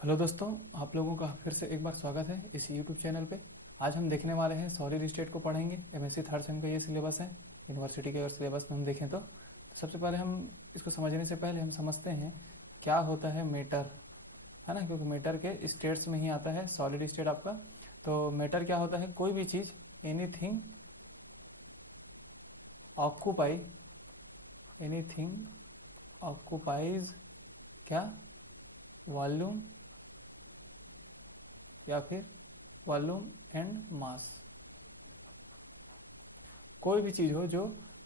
Hello दोस्तों, आप लोगों का फिर से एक बार स्वागत है इस यूट्यूब चैनल पे। आज हम देखने वाले हैं सॉलिड स्टेट को पढ़ेंगे। एमएससी थर्ड सेम का ये सिलेबस है यूनिवर्सिटी के। अगर सिलेबस में हम देखें तो सबसे पहले हम इसको समझने से पहले हम समझते हैं क्या होता है मैटर, है ना। क्योंकि मैटर के स्टेट्स में ही आता है सॉलिड स्टेट आपका। तो मैटर क्या होता है? कोई भी चीज़, एनीथिंग ऑक्यूपाई, एनीथिंग ऑक्यूपाइज क्या, वॉल्यूम या फिर वॉल्यूम एंड मास। कोई भी चीज़ हो जो,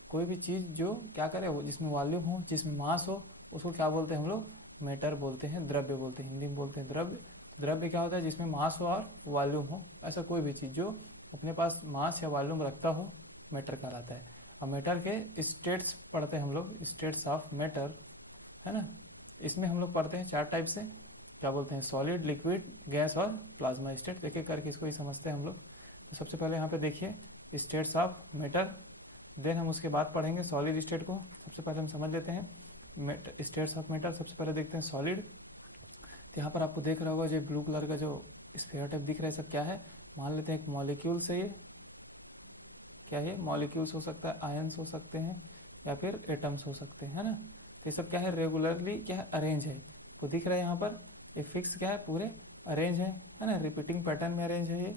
कोई भी चीज़ जो क्या करे, वो जिसमें वॉल्यूम हो, जिसमें मास हो, उसको क्या बोलते हैं हम लोग? मैटर बोलते हैं, द्रव्य बोलते हैं। हिंदी में बोलते हैं द्रव्य। तो द्रव्य क्या होता है? जिसमें मास हो और वॉल्यूम हो। ऐसा कोई भी चीज़ जो अपने पास मास या वॉल्यूम रखता हो, मैटर कहलाता है। अब मैटर के स्टेट्स पढ़ते हैं हम लोग, स्टेट्स ऑफ मैटर, है ना। इसमें हम लोग पढ़ते हैं चार टाइप से। क्या बोलते हैं? सॉलिड, लिक्विड, गैस और प्लाज्मा स्टेट। देखिए करके इसको ही समझते हैं हम लोग। तो सबसे पहले यहाँ पे देखिए स्टेट्स ऑफ मैटर, देन हम उसके बाद पढ़ेंगे सॉलिड स्टेट को। सबसे पहले हम समझ लेते हैं स्टेट्स ऑफ मैटर। सबसे पहले देखते हैं सॉलिड। तो यहाँ पर आपको देख रहा होगा जो ब्लू कलर का जो स्फीयर टाइप दिख रहा है, सब क्या है? मान लेते हैं एक मॉलिक्यूल से। ये क्या है? मॉलिक्यूल्स हो सकता है, आयंस हो सकते हैं या फिर एटम्स हो सकते हैं, है ना। तो ये सब क्या है? रेगुलरली क्या है? अरेंज है। वो दिख रहा है यहाँ पर, ये फिक्स क्या है? पूरे अरेंज है ना। रिपीटिंग पैटर्न में अरेंज है ये,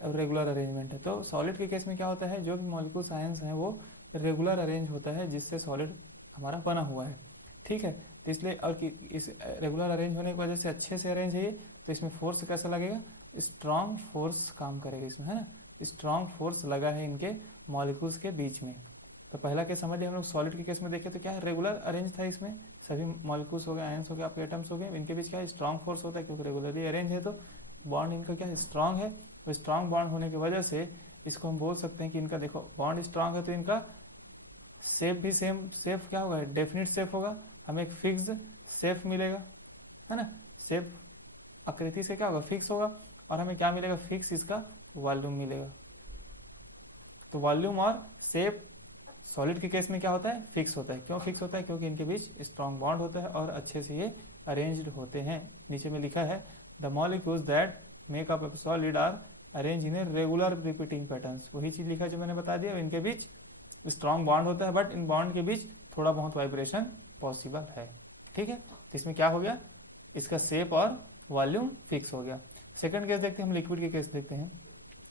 और रेगुलर अरेंजमेंट है। तो सॉलिड के केस में क्या होता है? जो भी मॉलिक्यूल्स आयंस हैं वो रेगुलर अरेंज होता है, जिससे सॉलिड हमारा बना हुआ है। ठीक है। तो इसलिए और कि इस रेगुलर अरेंज होने की वजह से अच्छे से अरेंज है ये। तो इसमें फोर्स कैसा लगेगा? स्ट्रांग फोर्स काम करेगा इसमें, है ना। स्ट्रांग फोर्स लगा है इनके मॉलिक्यूल्स के बीच में। तो पहला केस समझ लिया हम लोग। सॉलिड के केस में देखें तो क्या है? रेगुलर अरेंज था इसमें, सभी मॉलिक्यूल्स हो गए, आयंस हो गए, आपके एटम्स हो गए, इनके बीच क्या है? स्ट्रांग फोर्स होता है, क्योंकि रेगुलरली अरेंज है तो बॉन्ड इनका क्या है? स्ट्रांग है। तो स्ट्रांग बॉन्ड होने की वजह से इसको हम बोल सकते हैं कि इनका देखो बॉन्ड स्ट्रांग है, तो इनका शेप भी सेम, शेप क्या होगा? डेफिनिट शेप होगा। हमें एक फिक्स शेप मिलेगा, है ना। शेप आकृति से क्या होगा? फिक्स होगा। और हमें क्या मिलेगा? फिक्स इसका वॉल्यूम मिलेगा। तो वॉल्यूम और शेप सॉलिड के केस में क्या होता है? फिक्स होता है। क्यों फिक्स होता है? क्योंकि इनके बीच स्ट्रांग बॉन्ड होता है और अच्छे से ये अरेंज्ड होते हैं। नीचे में लिखा है the molecules that make up a solid are arrange in a regular repeating patterns. वही चीज लिखा जो मैंने बता दिया। इनके बीच स्ट्रांग बॉन्ड होता है, बट इन बॉन्ड के बीच थोड़ा बहुत वाइब्रेशन पॉसिबल है। ठीक है। तो इसमें क्या हो गया? इसका शेप और वॉल्यूम फिक्स हो गया। सेकंड केस देखते हैं हम, लिक्विड के केस देखते हैं।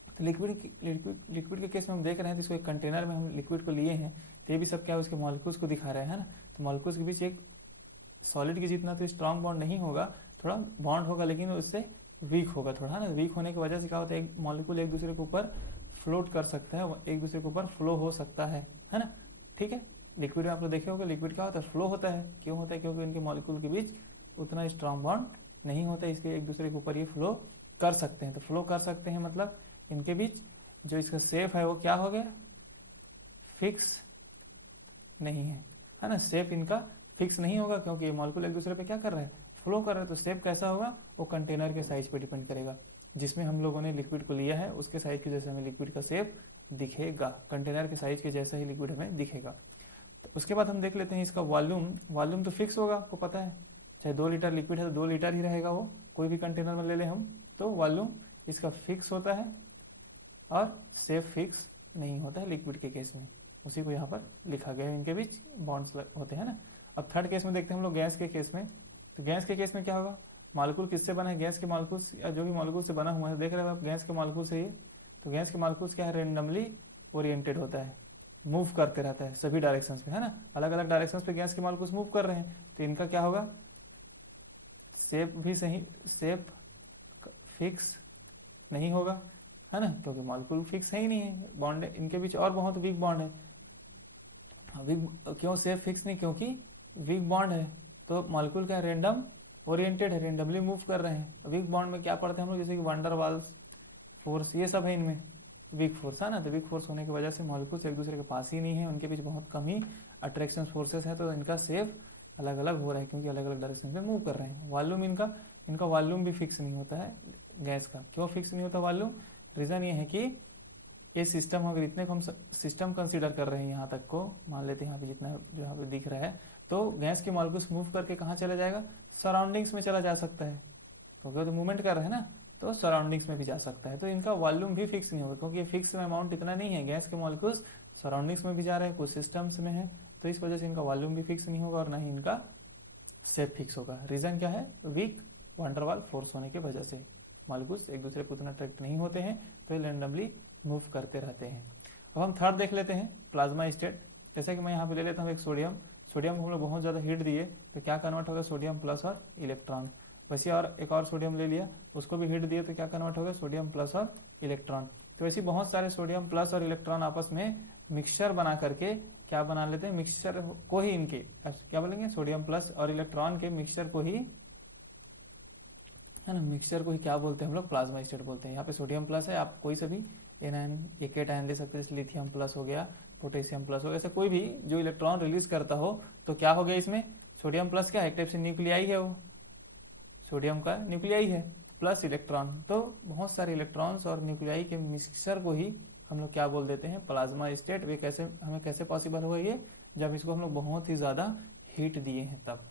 तो लिक्विड के केस में हम देख रहे हैं, तो इसको एक कंटेनर में हम लिक्विड को लिए हैं। तो ये भी सब क्या है? उसके मॉलिक्यूल्स को दिखा रहे हैं, है ना। तो मॉलिक्यूल्स के बीच एक सॉलिड की जितना तो स्ट्रांग बॉन्ड नहीं होगा, थोड़ा बॉन्ड होगा, लेकिन उससे वीक होगा थोड़ा, है ना। वीक होने की वजह से क्या होता है? एक मॉलिक्यूल एक दूसरे के ऊपर फ्लोट कर सकता है, एक दूसरे के ऊपर फ्लो हो सकता है ना। ठीक है। लिक्विड में आप लोग देखे होंगे, लिक्विड क्या होता है? फ्लो होता है। क्यों होता है? क्योंकि इनके मॉलिक्यूल के बीच उतना स्ट्रांग बॉन्ड नहीं होता, इसलिए एक दूसरे के ऊपर ये फ्लो कर सकते हैं। तो फ्लो कर सकते हैं मतलब इनके बीच जो इसका शेप है वो क्या हो गया? फिक्स नहीं है ना। शेप इनका फिक्स नहीं होगा, क्योंकि ये मॉलिक्यूल एक दूसरे पे क्या कर रहे हैं? फ्लो कर रहे हैं। तो शेप कैसा होगा? वो कंटेनर के साइज पे डिपेंड करेगा। जिसमें हम लोगों ने लिक्विड को लिया है उसके साइज के जैसे हमें लिक्विड का शेप दिखेगा, कंटेनर के साइज के जैसा ही लिक्विड हमें दिखेगा। तो उसके बाद हम देख लेते हैं इसका वॉल्यूम। वॉल्यूम तो फिक्स होगा, आपको पता है। चाहे 2 लीटर लिक्विड है तो 2 लीटर ही रहेगा वो, कोई भी कंटेनर में ले लें हम। तो वॉल्यूम इसका फिक्स होता है और शेप फिक्स नहीं होता है लिक्विड के केस में। उसी को यहाँ पर लिखा गया है, इनके बीच बॉन्ड्स होते हैं ना। अब थर्ड केस में देखते हैं हम लोग, गैस के केस में। तो गैस के केस में क्या होगा? मॉलिक्यूल किससे बना है? गैस के मॉलिक्यूल्स या जो भी मॉलिक्यूल से बना हुआ है, देख रहे हो आप गैस के मॉलिक्यूल से ये। तो गैस के मॉलिक्यूल्स क्या है? रेंडमली ओरिएंटेड होता है, मूव करते रहता है सभी डायरेक्शंस पे, है ना। अलग अलग डायरेक्शंस पे गैस के मॉलिक्यूल्स मूव कर रहे हैं, तो इनका क्या होगा? शेप भी सही, शेप फिक्स नहीं होगा, है ना, क्योंकि मॉलिक्यूल फिक्स है ही नहीं है। बॉन्ड इनके बीच और बहुत वीक बॉन्ड है। वीक क्यों? शेप फिक्स नहीं, क्योंकि वीक बॉन्ड है। तो मॉलिक्यूल क्या है? रेंडम ओरिएंटेड है, रेंडमली मूव कर रहे हैं। वीक बॉन्ड में क्या पढ़ते हैं हम लोग? जैसे कि वंडर वाल्स फोर्स, ये सब है इनमें वीक फोर्स, है ना। तो वीक फोर्स होने की वजह से मॉलिक्यूल्स एक दूसरे के पास ही नहीं है, उनके बीच बहुत कम ही अट्रैक्शन फोर्सेस है। तो इनका शेप अलग अलग हो रहा है, क्योंकि अलग अलग डायरेक्शन में मूव कर रहे हैं। वॉल्यूम इनका वॉल्यूम भी फिक्स नहीं होता है गैस का। क्यों फिक्स नहीं होता वॉल्यूम? रीज़न ये है कि ये सिस्टम, अगर इतने को हम सिस्टम कंसीडर कर रहे हैं, यहाँ तक को मान लेते हैं, यहाँ पे जितना जो यहाँ पे दिख रहा है, तो गैस के मॉलिक्यूल्स मूव करके कहाँ चला जाएगा? सराउंडिंग्स में चला जा सकता है। क्योंकि वो तो मूवमेंट कर रहे हैं ना, तो सराउंडिंग्स में भी जा सकता है। तो इनका वॉल्यूम भी फिक्स नहीं होगा, क्योंकि ये फिक्स अमाउंट इतना नहीं है। गैस के मॉलिक्यूल्स सराउंडिंग्स में भी जा रहे हैं, कुछ सिस्टम्स में है, तो इस वजह से इनका वॉल्यूम भी फिक्स नहीं होगा और ना ही इनका शेप फिक्स होगा। रीज़न क्या है? वीक वंडरवाल फोर्स होने की वजह से मॉलिक्यूल्स एक दूसरे को उतना अट्रैक्ट नहीं होते हैं, तो ये रैंडमली मूव करते रहते हैं। अब हम थर्ड देख लेते हैं, प्लाज्मा स्टेट। जैसे कि मैं यहाँ पे ले लेता हूँ एक सोडियम को हम लोग बहुत ज़्यादा हीट दिए तो क्या कन्वर्ट होगा? सोडियम प्लस और इलेक्ट्रॉन। वैसे और एक और सोडियम ले लिया, उसको भी हीट दिए तो क्या कन्वर्ट होगा? सोडियम प्लस और इलेक्ट्रॉन। तो ऐसे बहुत सारे सोडियम प्लस और इलेक्ट्रॉन आपस में मिक्सचर बना करके क्या बना लेते हैं? मिक्सचर को ही इनके क्या बोलेंगे? सोडियम प्लस और इलेक्ट्रॉन के मिक्सचर को ही, है ना, मिक्सचर को ही क्या बोलते हैं हम लोग? प्लाज्मा स्टेट बोलते हैं। यहाँ पे सोडियम प्लस है, आप कोई से भी एक आयन ले सकते हैं, जैसे लिथियम प्लस हो गया, पोटेशियम प्लस हो गया, ऐसे कोई भी जो इलेक्ट्रॉन रिलीज करता हो तो क्या हो गया इसमें? सोडियम प्लस क्या है? एक टाइप से न्यूक्लियाई है, वो सोडियम का न्यूक्लियाई है प्लस इलेक्ट्रॉन। तो बहुत सारे इलेक्ट्रॉन्स और न्यूक्लियाई के मिक्सचर को ही हम लोग क्या बोल देते हैं? Plasma state. वे कैसे हमें कैसे पॉसिबल हुआ ये? जब इसको हम लोग बहुत ही ज़्यादा हीट दिए हैं तब।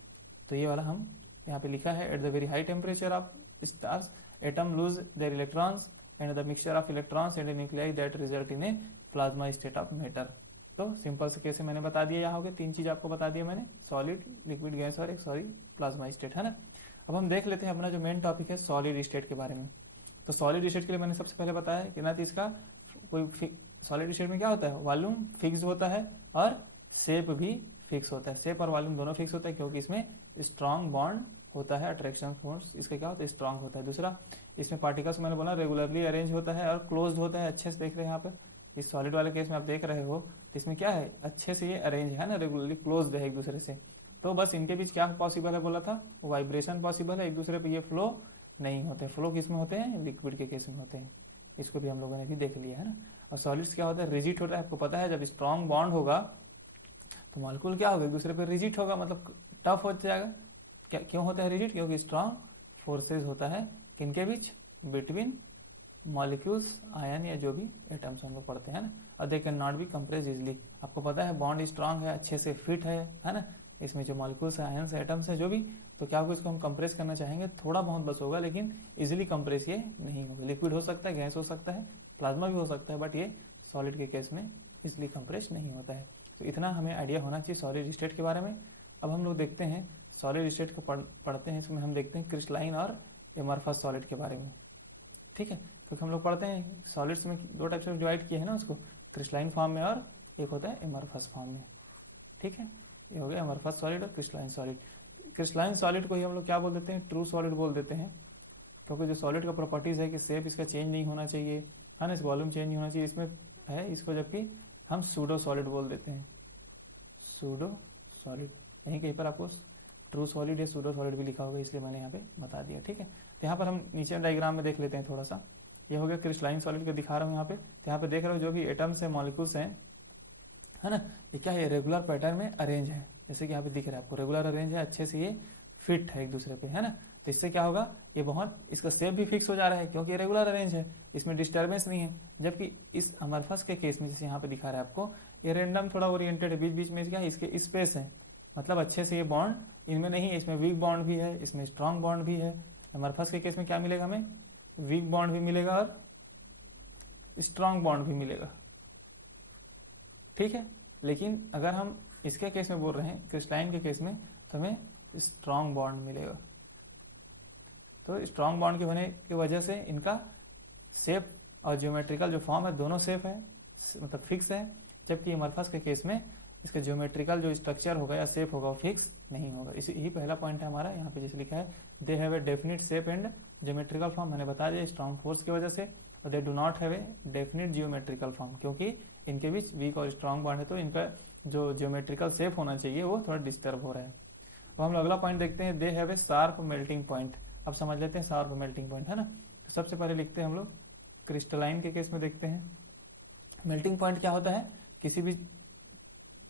तो ये वाला हम यहाँ पे लिखा है, at the very high temperature of stars atom lose their electrons and the mixture of electrons and nuclei that result in A plasma state of matter. तो सिंपल से कैसे मैंने बता दिया, यहाँ हो गए 3 चीज़ आपको बता दिया मैंने, सॉलिड, लिक्विड, गैस और एक प्लाज्मा स्टेट, है ना। अब हम देख लेते हैं अपना जो मेन टॉपिक है सॉलिड स्टेट के बारे में। तो सॉलिड स्टेट के लिए मैंने सबसे पहले बताया कि ना, तो इसका कोई सॉलिड स्टेट में क्या होता है? वॉल्यूम फिक्स होता है और शेप भी फिक्स होता है। शेप और वॉल्यूम दोनों फिक्स होता है, क्योंकि इसमें स्ट्रॉन्ग बॉन्ड होता है, अट्रैक्शन फोर्स इसका क्या होता है? स्ट्रॉन्ग होता है। दूसरा, इसमें पार्टिकल्स मैंने बोला रेगुलरली अरेंज होता है और क्लोज्ड होता है। अच्छे से देख रहे हैं यहाँ पे, इस सॉलिड वाले केस में आप देख रहे हो तो इसमें क्या है? अच्छे से ये अरेंज है ना, रेगुलरली क्लोज्ड है एक दूसरे से। तो बस इनके बीच क्या पॉसिबल है बोला था? वाइब्रेशन पॉसिबल है, एक दूसरे पे ये फ्लो नहीं होते। फ्लो किस में होते हैं? लिक्विड के केस में होते हैं। इसको भी हम लोगों ने भी देख लिया है ना। और सॉलिड्स क्या होता है? रिजिड होता है। आपको पता है जब स्ट्रॉन्ग बॉन्ड होगा तो मॉलिक्यूल क्या होगा? एक दूसरे पे रिजिड होगा, मतलब टफ हो जाएगा। क्या क्यों होता है रिजिड? क्योंकि स्ट्रॉन्ग फोर्सेज होता है किनके बीच? बिटवीन मॉलिक्यूल्स, आयन या जो भी एटम्स हम लोग पढ़ते हैं ना। और they can not be compress easily. आपको पता है बॉन्ड स्ट्रांग है, अच्छे से फिट है ना। इसमें जो मॉलिक्यूल्स है, आयन्स, एटम्स है जो भी, तो क्या होगा? इसको हम कंप्रेस करना चाहेंगे थोड़ा बहुत बस होगा, लेकिन इजिली कंप्रेस ये नहीं होगा। लिक्विड हो सकता है, गैस हो सकता है, प्लाज्मा भी हो सकता है, बट ये सॉलिड के केस में इजिली कंप्रेस नहीं होता है। तो इतना हमें आइडिया होना चाहिए सॉलिड स्टेट के बारे में। अब हम लोग देखते हैं सॉलिड स्टेट को पढ़ते हैं। इसमें हम देखते हैं क्रिस्टलाइन और एमरफस सॉलिड के बारे में, ठीक है। क्योंकि हम लोग पढ़ते हैं सॉलिड्स में 2 टाइप्स में डिवाइड किए हैं ना उसको, क्रिस्टलाइन फॉर्म में और एक होता है एमरफस फॉर्म में, ठीक है। ये हो गया एमरफस सॉलिड और क्रिस्टलाइन सॉलिड। क्रिस्टलाइन सॉलिड को ही हम लोग क्या बोल देते हैं? ट्रू सॉलिड बोल देते हैं, क्योंकि जो सॉलिड का प्रॉपर्टीज़ है कि शेप इसका चेंज नहीं होना चाहिए, है ना, इस वॉल्यूम चेंज नहीं होना चाहिए, इसमें है इसको, जबकि हम सूडो सॉलिड बोल देते हैं। सूडो सॉलिड, यहीं कहीं पर आपको ट्रू सॉलिड या सूडो सॉलिड भी लिखा होगा, इसलिए मैंने यहाँ पे बता दिया, ठीक है। तो यहाँ पर हम नीचे डायग्राम में देख लेते हैं थोड़ा सा। ये हो गया क्रिस्टलाइन सॉलिड को दिखा रहा हूँ यहाँ पे। तो यहाँ पे देख रहे हो जो भी एटम्स है, मॉलिक्यूल्स हैं, है ना, ये क्या है? रेगुलर पैटर्न में अरेंज है। जैसे कि यहाँ पे दिख रहा है आपको, रेगुलर अरेंज है, अच्छे से ये फिट है एक दूसरे पे, है ना। तो इससे क्या होगा? ये बहुत, इसका शेप भी फिक्स हो जा रहा है क्योंकि ये रेगुलर अरेंज है, इसमें डिस्टर्बेंस नहीं है। जबकि इस अमरफस के केस में, जैसे यहाँ पे दिखा रहा है आपको, ये रेंडम थोड़ा ओरिएंटेड है, बीच बीच में क्या है? इसके स्पेस है, मतलब अच्छे से ये बॉन्ड इनमें नहीं है। इसमें वीक बॉन्ड भी है, इसमें स्ट्रॉन्ग बॉन्ड भी है। एमरफस के केस में क्या मिलेगा हमें? वीक बॉन्ड भी मिलेगा और स्ट्रॉन्ग बॉन्ड भी मिलेगा, ठीक है। लेकिन अगर हम इसके केस में बोल रहे हैं, क्रिस्टलाइन के केस में, तो हमें स्ट्रॉन्ग बॉन्ड मिलेगा। तो स्ट्रॉन्ग बॉन्ड के होने की वजह से इनका शेप और ज्योमेट्रिकल जो फॉर्म है दोनों शेप है, मतलब फिक्स है। जबकि एमरफस के केस में इसका ज्योमेट्रिकल जो स्ट्रक्चर होगा या शेप होगा वो फिक्स नहीं होगा। इसी यही पहला पॉइंट है हमारा। यहाँ पे जैसे लिखा है, दे have A definite shape and geometrical form, मैंने बता दिया स्ट्रॉन्ग फोर्स की वजह से। और they do not have a definite geometrical form, क्योंकि इनके बीच वीक और स्ट्रॉन्ग बॉन्ड है, तो इनका जो ज्योमेट्रिकल शेप होना चाहिए वो थोड़ा डिस्टर्ब हो रहा है। अब हम अगला पॉइंट देखते हैं, दे have A sharp melting point. अब समझ लेते हैं शार्प मेल्टिंग पॉइंट, है ना। तो सबसे पहले लिखते हैं हम लोग क्रिस्टलाइन के केस में देखते हैं मेल्टिंग पॉइंट क्या होता है। किसी भी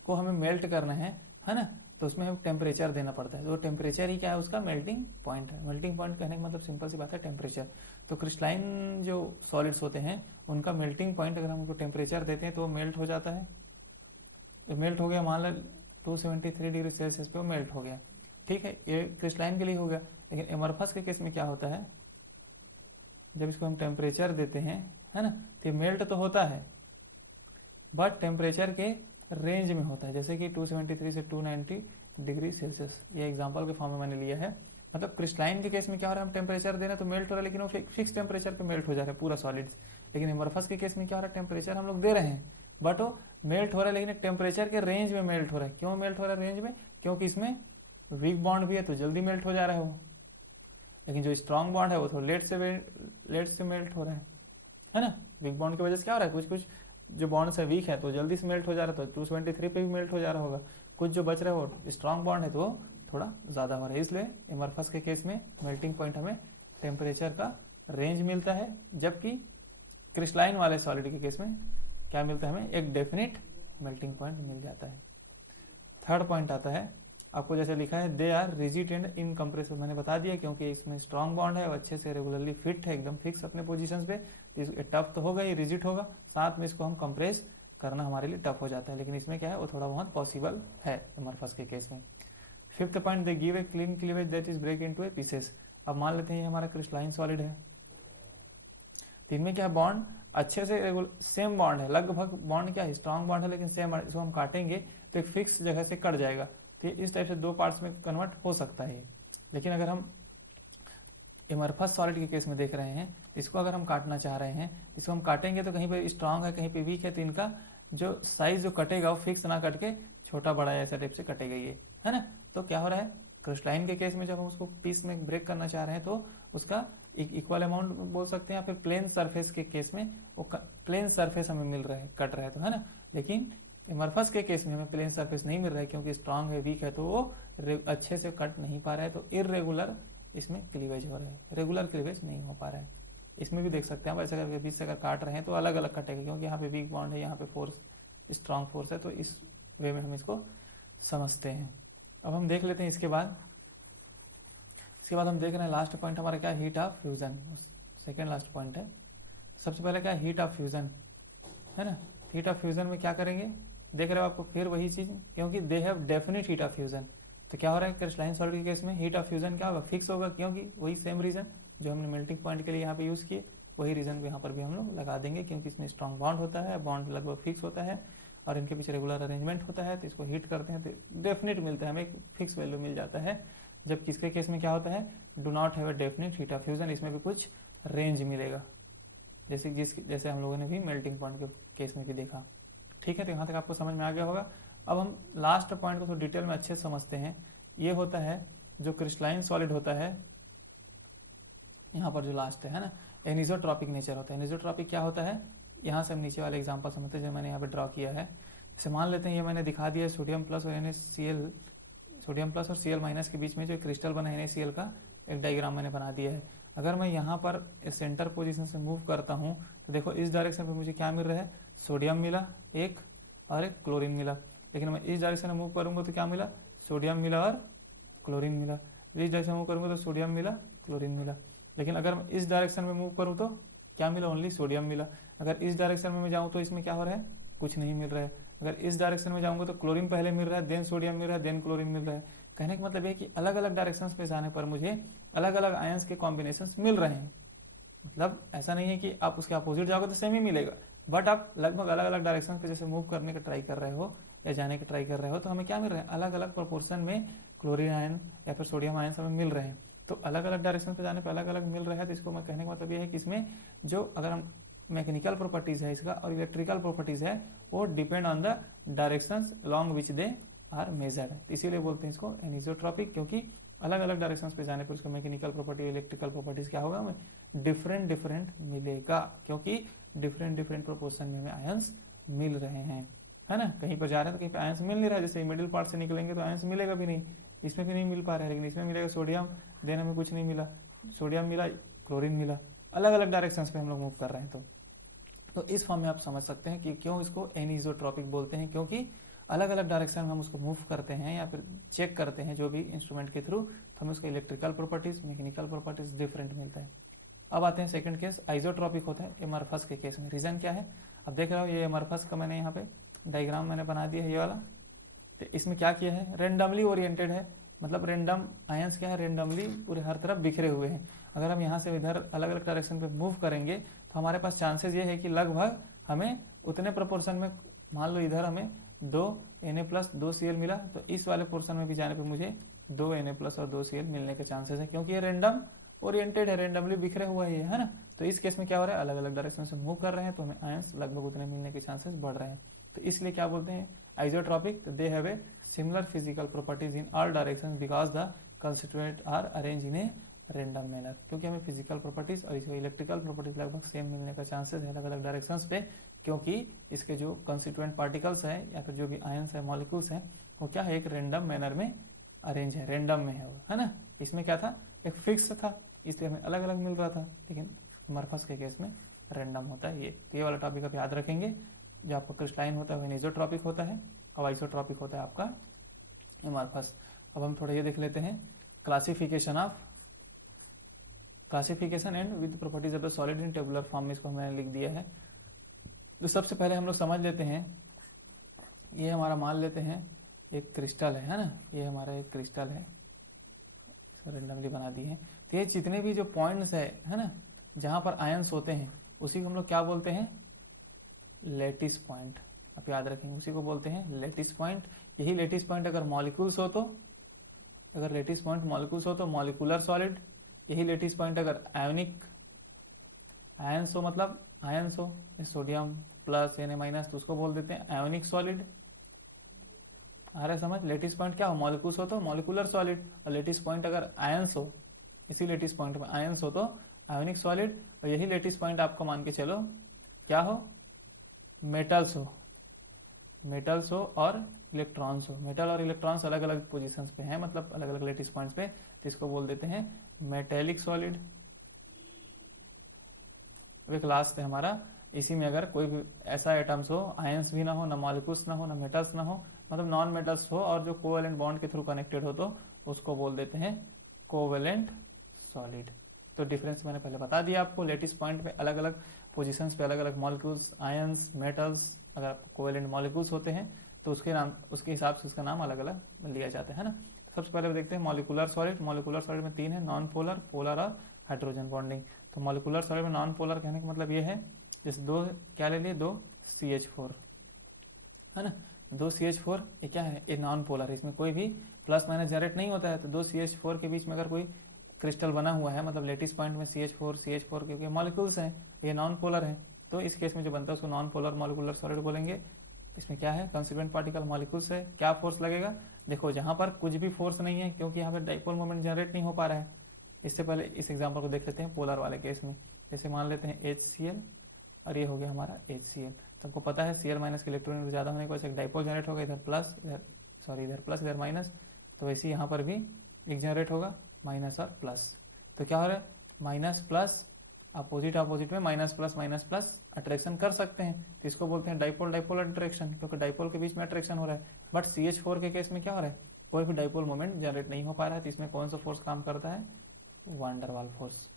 को हमें मेल्ट करना है ना, तो उसमें हमें टेम्परेचर देना पड़ता है। तो टेम्परेचर ही क्या है? उसका मेल्टिंग पॉइंट है। मेल्टिंग पॉइंट कहने का मतलब सिंपल सी बात है, टेम्परेचर। तो क्रिस्टलाइन जो सॉलिड्स होते हैं उनका मेल्टिंग पॉइंट अगर हम उनको टेम्परेचर देते हैं तो वो मेल्ट हो जाता है। तो मेल्ट हो गया, मान लो 273 डिग्री सेल्सियस पे वो मेल्ट हो गया। ठीक है, ये क्रिस्टलाइन के लिए हो गया। लेकिन एमरफस के केस में क्या होता है, जब इसको हम टेम्परेचर देते हैं, है ना, तो ये मेल्ट तो होता है बट टेम्परेचर के रेंज में होता है, जैसे कि 273 से 290 डिग्री सेल्सियस। ये एग्जांपल के फॉर्म में मैंने लिया है। मतलब क्रिस्टलाइन के केस में क्या हो रहा है, हम टेम्परेचर दे रहे हैं तो मेल्ट हो रहा है, लेकिन वो फिक्स टेम्परेचर पे मेल्ट हो जा रहा है पूरा सॉलिड्स। लेकिन एमरफस के केस में क्या हो रहा है, टेम्परेचर हम लोग दे रहे हैं बट वो मेल्ट हो रहा है, लेकिन एक टेम्परेचर के रेंज में मेल्ट हो रहा है। क्यों मेल्ट हो रहा है रेंज में, क्योंकि इसमें वीक बॉन्ड भी है तो जल्दी मेल्ट हो जा रहा है वो, लेकिन जो स्ट्रॉन्ग बॉन्ड है वो थोड़ा लेट से मेल्ट हो रहा है ना। वीक बॉन्ड की वजह से क्या हो रहा है, कुछ कुछ जो बॉन्ड है वीक है तो जल्दी से मेल्ट हो जा रहा है, तो 273 पे भी मेल्ट हो जा रहा होगा। कुछ जो बच रहा है वो स्ट्रॉन्ग बॉन्ड है तो थोड़ा ज़्यादा हो रहा है। इसलिए एमरफस के केस में मेल्टिंग पॉइंट हमें टेम्परेचर का रेंज मिलता है, जबकि क्रिस्टलाइन वाले सॉलिड के केस में क्या मिलता है, हमें एक डेफिनिट मेल्टिंग पॉइंट मिल जाता है। थर्ड पॉइंट आता है, आपको जैसे लिखा है they are rigid and incompressible, मैंने बता दिया क्योंकि इसमें स्ट्रॉन्ग बॉन्ड है, वो अच्छे से रेगुलरली फिट है, एकदम फिक्स अपने पोजीशंस पे, तो टफ तो होगा ही, रिजिड होगा, साथ में इसको हम कंप्रेस करना हमारे लिए टफ हो जाता है। लेकिन इसमें क्या है, वो थोड़ा बहुत पॉसिबल है एमरफस के केस में। Fifth point, they give a clean cleavage that is break into a pieces. अब मान लेते हैं ये हमारा क्रिस्टलाइन सॉलिड है, तो इनमें क्या बॉन्ड अच्छे से सेम बॉन्ड है, लगभग बॉन्ड क्या है, स्ट्रॉन्ग बॉन्ड है लेकिन सेम बॉन्ड, इसको हम काटेंगे तो एक फिक्स जगह से कट जाएगा, तो इस टाइप से दो पार्ट्स में कन्वर्ट हो सकता है। लेकिन अगर हम एमरफस सॉलिड के केस में देख रहे हैं, इसको अगर हम काटना चाह रहे हैं, इसको हम काटेंगे तो कहीं पे स्ट्रांग है कहीं पे वीक है, तो इनका जो साइज जो कटेगा वो फिक्स ना कट के छोटा बड़ा ऐसा टाइप से कटेगा ये, है ना। तो क्या हो रहा है, क्रिस्टलाइन के केस में जब हम उसको पीस में ब्रेक करना चाह रहे हैं तो उसका इक्वल अमाउंट बोल सकते हैं, या फिर प्लेन सरफेस के केस में वो प्लेन सरफेस हमें मिल रहा है, कट रहा है तो, है ना। लेकिन एमरफस के केस में हमें प्लेन सरफेस नहीं मिल रहा है क्योंकि स्ट्रांग है वीक है, तो वो अच्छे से कट नहीं पा रहा है, तो इरेगुलर इसमें क्लीवेज हो रहा है, रेगुलर क्लीवेज नहीं हो पा रहा है। इसमें भी देख सकते हैं आप, ऐसे करके बीच से अगर काट रहे हैं तो अलग अलग कटेगा, क्योंकि यहाँ पे वीक बॉन्ड है, यहाँ पे फोर्स स्ट्रांग फोर्स है, तो इस वे में हम इसको समझते हैं। अब हम देख लेते हैं इसके बाद हम देख रहे हैं लास्ट पॉइंट हमारा क्या, heat of fusion, second last point है। सबसे पहले क्या, हीट ऑफ फ्यूजन, है ना। हीट ऑफ फ्यूजन में क्या करेंगे, देख रहे हो आपको फिर वही चीज़, क्योंकि they have definite heat of fusion, तो क्या हो रहा है क्रिस्टलाइन सॉलिड के केस में हीट ऑफ फ्यूजन क्या होगा, फिक्स होगा, क्योंकि वही सेम रीजन जो हमने मेल्टिंग पॉइंट के लिए यहाँ पे यूज़ किए, वही रीजन यहाँ पर भी हम लोग लगा देंगे, क्योंकि इसमें स्ट्रॉन्ग बॉन्ड होता है, बॉन्ड लगभग फिक्स होता है और इनके पीछे रेगुलर अरेंजमेंट होता है, तो इसको हीट करते हैं तो डेफिनेट मिलता है, हमें एक फिक्स वैल्यू मिल जाता है। जबकि इसके केस में क्या होता है, do not have a definite heat of fusion, इसमें भी कुछ रेंज मिलेगा, जैसे हम लोगों ने भी मेल्टिंग पॉइंट के केस में भी देखा। ठीक है, तो यहाँ तक आपको समझ में आ गया होगा। अब हम लास्ट पॉइंट को थोड़ा डिटेल में अच्छे से समझते हैं। ये होता है जो क्रिस्टलाइन सॉलिड होता है, यहाँ पर जो लास्ट है ना, एनिसोट्रॉपिक नेचर होता है। एनिसोट्रॉपिक क्या होता है, यहाँ से हम नीचे वाले एग्जांपल समझते हैं जो मैंने यहाँ पे ड्रॉ किया है। जैसे मान लेते हैं ये मैंने दिखा दिया है सोडियम प्लस और NaCl, सोडियम प्लस और Cl माइनस के बीच में जो क्रिस्टल बना है NaCl का एक डायग्राम मैंने बना दिया है। अगर मैं यहाँ पर सेंटर पोजीशन से मूव करता हूँ तो देखो इस डायरेक्शन पे मुझे क्या मिल रहा है, सोडियम मिला एक और एक क्लोरीन मिला। लेकिन मैं इस डायरेक्शन में मूव करूँगा तो क्या मिला, सोडियम मिला और क्लोरीन मिला। इस डायरेक्शन में मूव करूँगा तो सोडियम मिला, क्लोरीन मिला। लेकिन अगर मैं इस डायरेक्शन में मूव करूँ तो क्या मिला, ओनली सोडियम मिला। अगर इस डायरेक्शन में मैं जाऊँ तो इसमें क्या हो रहा है, कुछ नहीं मिल रहा है। अगर इस डायरेक्शन में जाऊँगा तो क्लोरीन पहले मिल रहा है, देन सोडियम मिल रहा है, देन क्लोरीन मिल रहा है। कहने का मतलब है कि अलग अलग डायरेक्शंस पे जाने पर मुझे अलग अलग आयंस के कॉम्बिनेशंस मिल रहे हैं। मतलब ऐसा नहीं है कि आप उसके अपोजिट जाओगे तो सेम ही मिलेगा, बट आप लगभग अलग अलग डायरेक्शन पे जैसे मूव करने का ट्राई कर रहे हो या जाने का ट्राई कर रहे हो तो हमें क्या मिल रहा है, अलग अलग प्रोपोर्शन में क्लोरीन आयन या फिर सोडियम आयन हमें मिल रहे हैं। तो अलग अलग डायरेक्शन पे जाने पर अलग अलग मिल रहा है। तो इसको मैं कहने का मतलब ये है कि इसमें जो अगर हम मैकेनिकल प्रॉपर्टीज़ है इसका और इलेक्ट्रिकल प्रॉपर्टीज़ है वो depend on the directions along which they are measured. तो इसीलिए बोलते हैं इसको एनिसोट्रॉपिक, क्योंकि अलग अलग डायरेक्शंस पे जाने पर उसका मैकेनिकल प्रॉपर्टी इलेक्ट्रिकल प्रॉपर्टीज़ क्या होगा, हमें डिफरेंट मिलेगा, क्योंकि डिफरेंट प्रोपोर्शन में हमें आयंस मिल रहे हैं, है ना। कहीं पर जा रहे हैं तो कहीं पर आयंस मिल नहीं रहा है, जैसे मिडिल पार्ट से निकलेंगे तो आयंस मिलेगा भी नहीं, इसमें भी नहीं मिल पा रहा है, लेकिन इसमें मिलेगा सोडियम, देन हमें कुछ नहीं मिला, सोडियम मिला, क्लोरीन मिला। अलग अलग डायरेक्शंस पे हम लोग मूव कर रहे हैं। तो इस फॉर्म में आप समझ सकते हैं कि क्यों इसको एनिसोट्रॉपिक बोलते हैं, क्योंकि अलग अलग डायरेक्शन में हम उसको मूव करते हैं या फिर चेक करते हैं जो भी इंस्ट्रूमेंट के थ्रू, तो हमें उसका electrical properties mechanical properties different मिलता है। अब आते हैं सेकंड केस, आइसोट्रॉपिक होता है एमरफस के केस में। रीज़न क्या है, अब देख रहे हो ये एमरफस का मैंने यहाँ पे डायग्राम मैंने बना दिया है ये वाला। तो इसमें क्या किया है, रेंडमली ओरिएंटेड है, मतलब रेंडम आयंस क्या है, रेंडमली पूरे हर तरफ बिखरे हुए हैं। अगर हम यहाँ से इधर अलग अलग डायरेक्शन पे मूव करेंगे तो हमारे पास चांसेस ये है कि लगभग हमें उतने प्रोपोर्शन में, मान लो इधर हमें 2 Na+ 2 Cl मिला, तो इस वाले पोर्शन में भी जाने पे मुझे 2 Na+ और 2 Cl मिलने के चांसेस है, क्योंकि ये रेंडम ओरिएंटेड है, रेंडमली बिखरे हुआ है ना। तो इस केस में क्या हो रहा है, अलग अलग डायरेक्शन से मूव कर रहे हैं तो हमें आयंस लगभग उतने मिलने के चांसेस बढ़ रहे हैं। तो इसलिए क्या बोलते हैं आइसोट्रॉपिक, तो they have a similar physical properties in all directions because the constituent are arrange in a random manner. क्योंकि हमें फिजिकल प्रॉपर्टीज और इसके इलेक्ट्रिकल प्रॉपर्टीज लगभग सेम मिलने का चांसेस है अलग अलग डायरेक्शंस पे, क्योंकि इसके जो कंस्टिट्यूएंट पार्टिकल्स हैं या फिर जो भी आयंस है, मॉलिक्यूल्स हैं, वो क्या है, एक रेंडम मैनर में अरेंज है, रेंडम में है वो, है ना। इसमें क्या था, एक फिक्स था, इसलिए हमें अलग अलग मिल रहा था, लेकिन अमॉर्फस के केस में रेंडम होता है ये। तो ये वाला टॉपिक आप याद रखेंगे। जो आपका क्रिस्टलाइन होता है वो एनिसोट्रॉपिक होता है और आइसोट्रॉपिक होता है आपका अमॉर्फस। अब हम थोड़ा ये देख लेते हैं classification and with properties of the solid in tabular form में, इसको मैंने लिख दिया है। तो सबसे पहले हम लोग समझ लेते हैं, ये हमारा मान लेते हैं एक क्रिस्टल है ना, ये हमारा एक क्रिस्टल है, इसको रेंडमली बना दिए हैं। तो ये जितने भी जो पॉइंट्स है ना, जहाँ पर आयंस होते हैं उसी को हम लोग क्या बोलते हैं, लेटिस पॉइंट। आप याद रखेंगे, उसी को बोलते हैं लेटिस पॉइंट। यही लेटिस पॉइंट अगर मॉलिक्यूल्स हो तो, अगर लेटिस पॉइंट मॉलिक्यूल्स हो तो मॉलिकुलर सॉलिड। यही लेटिस पॉइंट अगर आयोनिक आयंस हो, मतलब आयंस हो, सोडियम प्लस Na-, तो उसको बोल देते हैं आयोनिक सॉलिड। आ रहा है समझ। लेटिस पॉइंट क्या हो, मॉलिक्यूल्स हो तो मॉलिकुलर सॉलिड, और लेटिस पॉइंट अगर आयंस हो, इसी लेटिस पॉइंट में आयंस हो तो आयोनिक सॉलिड। और यही लेटिस पॉइंट आपको मान के चलो क्या हो, मेटल्स हो और इलेक्ट्रॉन्स हो। मेटल और इलेक्ट्रॉन्स अलग अलग पोजीशंस पे हैं, मतलब अलग अलग लेटिस पॉइंट्स पे, तो इसको बोल देते हैं मेटेलिक सॉलिड। एक लास्ट है हमारा, इसी में अगर कोई भी ऐसा एटम्स हो, आयंस भी ना हो, ना मॉलिक्यूल्स ना हो, ना मेटल्स ना हो, मतलब नॉन मेटल्स हो और जो कोवेलेंट बॉन्ड के थ्रू कनेक्टेड हो, तो उसको बोल देते हैं कोवेलेंट सॉलिड। तो डिफरेंस मैंने पहले बता दिया आपको, लेटिस पॉइंट पे अलग अलग पोजीशंस पे अलग अलग मॉलिक्यूल्स, आयंस, मेटल्स, अगर कोवेलेंट मॉलिक्यूल्स होते हैं तो उसके हिसाब से उसका नाम अलग अलग लिया जाता है ना। तो सबसे पहले देखते हैं मॉलिकुलर सॉलिड। मॉलिकुलर सॉलिड में 3 है, नॉन पोलर, पोलर और हाइड्रोजन बॉन्डिंग। तो मॉलिकुलर सॉलिड में नॉन पोलर कहने का मतलब ये है, जैसे 2 क्या ले लिए, 2 CH4 है ना, 2 CH4 ये क्या है, ये नॉन पोलर है, इसमें कोई भी प्लस माइनस जनरेट नहीं होता है। तो 2 CH4 के बीच में अगर कोई क्रिस्टल बना हुआ है, मतलब लेटिस पॉइंट में CH4 क्योंकि मॉलिक्यूल्स हैं, ये नॉन पोलर है, तो इस केस में जो बनता है उसको नॉन पोलर मॉलिकुलर सॉलिड बोलेंगे। इसमें क्या है, कंस्टिट्यूएंट पार्टिकल मॉलिक्यूल्स है, क्या फोर्स लगेगा, देखो जहाँ पर कुछ भी फोर्स नहीं है, क्योंकि यहाँ पर डाइपोल मोमेंट जनरेट नहीं हो पा रहा है। इससे पहले इस एग्जाम्पल को देख लेते हैं पोलर वाले केस में। जैसे मान लेते हैं HCl और ये हो गया हमारा HCl। तो आपको पता है Cl- के इलेक्ट्रॉन ज़्यादा होने की वजह से डाइपोल जनरेट होगा, इधर प्लस इधर माइनस। तो वैसे यहाँ पर भी एक जनरेट होगा, माइनस और प्लस। तो क्या हो रहा है, माइनस प्लस, अपोजिट में माइनस प्लस अट्रैक्शन कर सकते हैं, तो इसको बोलते हैं डाइपोल अट्रैक्शन, क्योंकि डाइपोल के बीच में अट्रैक्शन हो रहा है। बट CH4 के केस में क्या हो रहा है, कोई भी डाइपोल मोमेंट जनरेट नहीं हो पा रहा है। तो इसमें कौन सा फोर्स काम करता है, वान डर वाल फोर्स,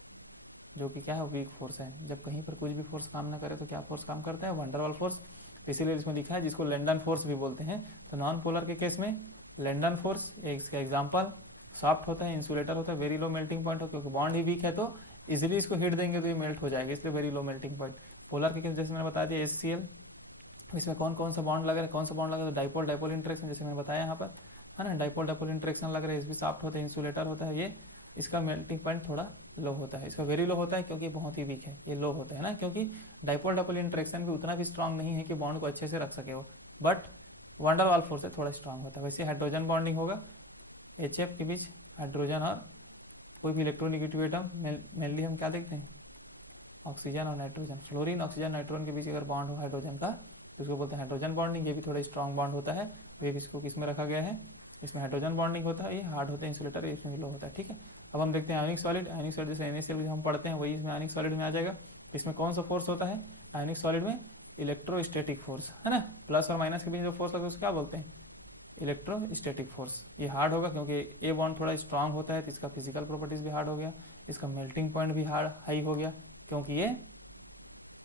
जो कि क्या है, वीक फोर्स है। जब कहीं पर कुछ भी फोर्स काम ना करे तो क्या फोर्स काम करता है, वान डर वाल फोर्स। तो इसीलिए इसमें लिखा है जिसको लैंडन फोर्स भी बोलते हैं। तो नॉन पोलर के केस में लैंडन फोर्स, इसका एग्जाम्पल सॉफ्ट होता है, इंसुलेटर होता है, वेरी लो मेल्टिंग पॉइंट हो, क्योंकि बॉन्ड ही वीक है तो इजीली इसको हीट देंगे तो ये मेल्ट हो जाएगा, इसलिए very low melting point. Polar के केस जैसे मैंने बता दिया HCl, इसमें कौन सा बॉन्ड लग रहा है, तो डाइपोल इंटरेक्शन, जैसे मैंने बताया यहाँ पर है ना, डाइपोल इंटरेक्शन लग रहा है, इसमें सॉफ्ट होता है, इंसुलेटर होता है, ये इसका मेल्टिंग पॉइंट थोड़ा लो होता है, इसका वेरी लो होता है क्योंकि बहुत ही वीक है, ये लो होता है ना, क्योंकि डाइपोल इंटरेक्शन भी उतना भी स्ट्रांग नहीं है कि बॉन्ड को अच्छे से रख सके वो, बट वान डर वाल फोर्स से थोड़ा स्ट्रांग होता है। वैसे हाइड्रोजन बॉन्डिंग होगा HF के बीच, हाइड्रोजन और कोई भी इलेक्ट्रोनेगेटिव एटम, मेनली हम क्या देखते हैं, ऑक्सीजन और नाइट्रोजन, फ्लोरीन ऑक्सीजन नाइट्रोजन के बीच अगर बॉन्ड हो हाइड्रोजन का तो उसको बोलते हैं हाइड्रोजन बॉन्डिंग। ये भी थोड़ा स्ट्रांग बॉन्ड होता है, वे इसको किस में रखा गया है, इसमें हाइड्रोजन बॉन्डिंग होता है, ये हार्ड होता है इंसुलेटर, इसमें भी लो होता है। ठीक है, अब हम देखते हैं आयनिक सॉलिड। जैसे NaCl जो हम पढ़ते हैं वही इसमें आयनिक सॉलिड में आ जाएगा। तो इसमें कौन सा फोर्स होता है आयनिक सॉलिड में, इलेक्ट्रोस्टैटिक फोर्स है ना, प्लस और माइनस के बीच जो फोर्स लगता है उसको क्या बोलते हैं, इलेक्ट्रोस्टैटिक फोर्स। ये हार्ड होगा क्योंकि ए बॉन्ड थोड़ा स्ट्रांग होता है, तो इसका फिजिकल प्रॉपर्टीज भी हार्ड हो गया, इसका मेल्टिंग पॉइंट भी हाई हो गया, क्योंकि ये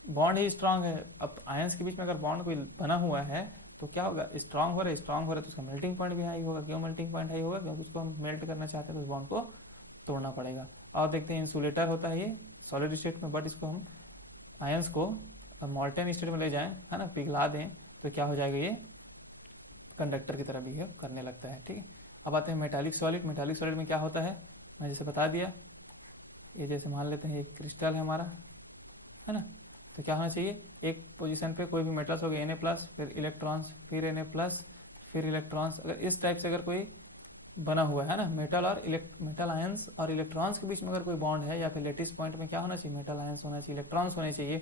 बॉन्ड ही स्ट्रांग है। अब आयंस के बीच में अगर बॉन्ड कोई बना हुआ है तो क्या होगा, स्ट्रांग हो रहा है तो उसका मेल्टिंग पॉइंट भी हाई होगा। क्यों मेल्टिंग पॉइंट हाई होगा, क्योंकि उसको हम मेल्ट करना चाहते हैं तो उस बॉन्ड को तोड़ना पड़ेगा। और देखते हैं इंसुलेटर होता है ये सॉलिड स्टेट में, बट इसको हम आयंस को मॉल्टेन स्टेट में ले जाएं, है ना, पिघला दें, तो क्या हो जाएगा, ये कंडक्टर की तरह बिहेव करने लगता है। ठीक है, अब आते हैं मेटालिक सॉलिड। मेटालिक सॉलिड में क्या होता है, मैं जैसे बता दिया, ये जैसे मान लेते हैं एक क्रिस्टल है हमारा, है ना, तो क्या होना चाहिए, एक पोजीशन पे कोई भी मेटल्स हो गए Na+, फिर इलेक्ट्रॉन्स, फिर Na+, फिर इलेक्ट्रॉन्स, अगर इस टाइप से अगर कोई बना हुआ है ना, मेटल आयंस और इलेक्ट्रॉन्स के बीच में अगर कोई बॉन्ड है, या फिर लेटिस पॉइंट में क्या होना चाहिए, मेटल आयंस होना चाहिए, इलेक्ट्रॉन्स होने चाहिए,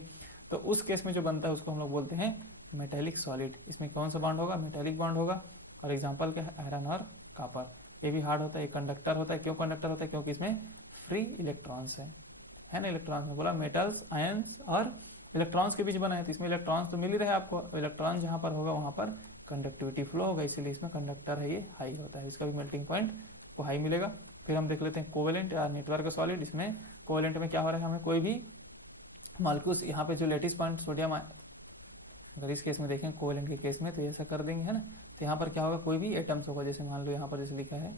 तो उस केस में जो बनता है उसको हम लोग बोलते हैं मेटेलिक सॉलिड। इसमें कौन सा बॉन्ड होगा, मेटेलिक बॉन्ड होगा। और एग्जाम्पल क्या है, आयरन और कॉपर। ये भी हार्ड होता है, कंडक्टर होता है। क्यों कंडक्टर होता है, क्योंकि इसमें फ्री इलेक्ट्रॉन्स है ना, इलेक्ट्रॉन्स में बोला मेटल्स आयंस और इलेक्ट्रॉन्स के बीच बना है, तो इसमें इलेक्ट्रॉन्स तो मिल ही रहे आपको, इलेक्ट्रॉन जहाँ पर होगा वहाँ पर कंडक्टिविटी फ्लो होगा, इसीलिए इसमें कंडक्टर है ये हाई होता है, इसका भी मेल्टिंग पॉइंट को हाई मिलेगा। फिर हम देख लेते हैं कोवेलेंट या नेटवर्क सॉलिड। इसमें कोवेलेंट में क्या हो रहा है, हमें कोई भी मॉलिक्यूल्स, यहाँ पे जो लेटिस पॉइंट सोडियम, अगर इस केस में देखें कोवेलेंट के केस में तो ऐसा कर देंगे, है ना, तो यहाँ पर क्या होगा, कोई भी एटम्स होगा, जैसे मान लो यहाँ पर जैसे लिखा है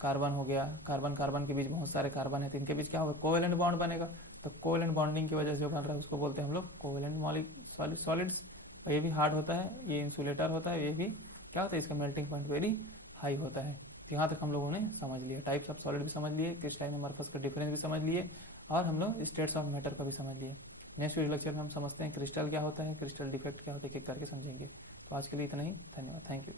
कार्बन हो गया, कार्बन कार्बन के बीच बहुत सारे कार्बन है, तो इनके बीच क्या होगा, कोवेलेंट बॉन्ड बनेगा। तो कोवेलेंट बॉन्डिंग की वजह से जो बन रहा है उसको बोलते हैं हम लोग कोवेलेंट सॉलिड्स। और ये भी हार्ड होता है, ये इंसुलेटर होता है, ये भी क्या होता है, इसका मेल्टिंग पॉइंट वेरी हाई होता है। तो यहाँ तक हम लोगों ने समझ लिया, टाइप्स ऑफ सॉलिड भी समझ लिए, क्रिस्टलाइन अमorphous का डिफरेंस भी समझ लिए, और हम लोग स्टेट्स ऑफ मैटर का भी समझ लिए। नेक्स्ट वीडियो लेक्चर में हम समझते हैं क्रिस्टल क्या होता है, क्रिस्टल डिफेक्ट क्या होता है, एक एक करके समझेंगे। तो आज के लिए इतना ही, धन्यवाद, थैंक यू।